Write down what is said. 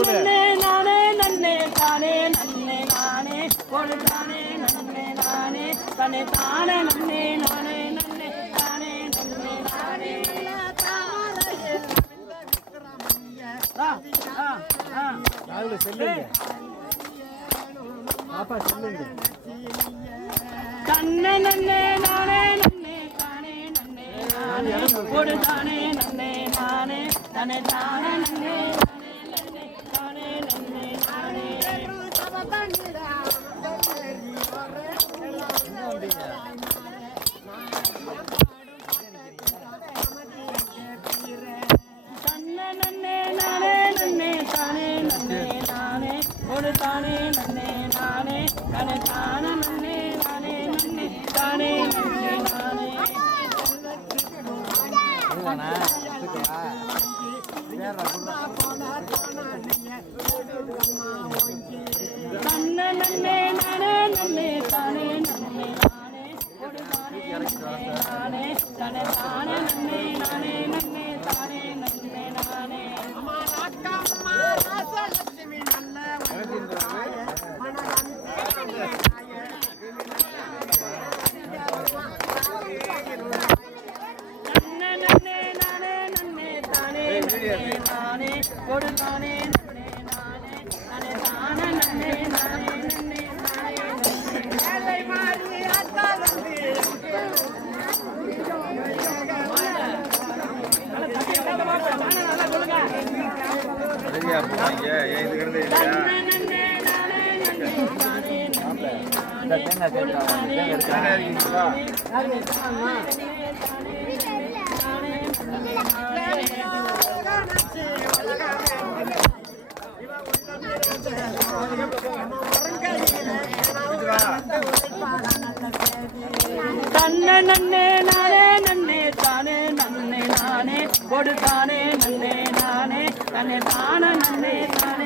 நன்னே நானே நன்னே தானே நன்னே நானே ஒரு தானே நன்னே நானே தனே தானே நன்னே நானே நன்னே தானே நன்னே நானே தன்னை நன்னே நானே நன்னே தானே நன்னே நானே ஒரு தானே நன்னே நானே தனே தானே நன்னே நானே தானே நன்னே நானே தன்னை நன்னே நானே நன்னே தானே நன்னே நானே ஒரு தானே நன்னே நானே தனே தானே நன்னே நானே நன்னே தானே நன்னே நானே தன்னை நன்னே நானே நன்னே தானே நன்னே நானே ஒரு தானே நன்னே நானே தனே தானே நன்னே நானே நன்னே தானே நன்னே நானே தன்னை நன்னே நானே நன்னே தானே நன்னே நானே ஒரு தானே நன்னே நானே தனே தானே நன்னே நானே நன்னே தானே நன்னே மாறி ஆத்தாலந்தி சரியா போங்க ஏன் இதுங்கிறது இல்லையா இந்த தேங்காய் தேங்காய் இருக்கீங்களா தன்னை நன்னே நானே நன்னே தானே நன்னே நானே ஒரு தானே நன்னே நானே தன்னை தானே நன்னே தானே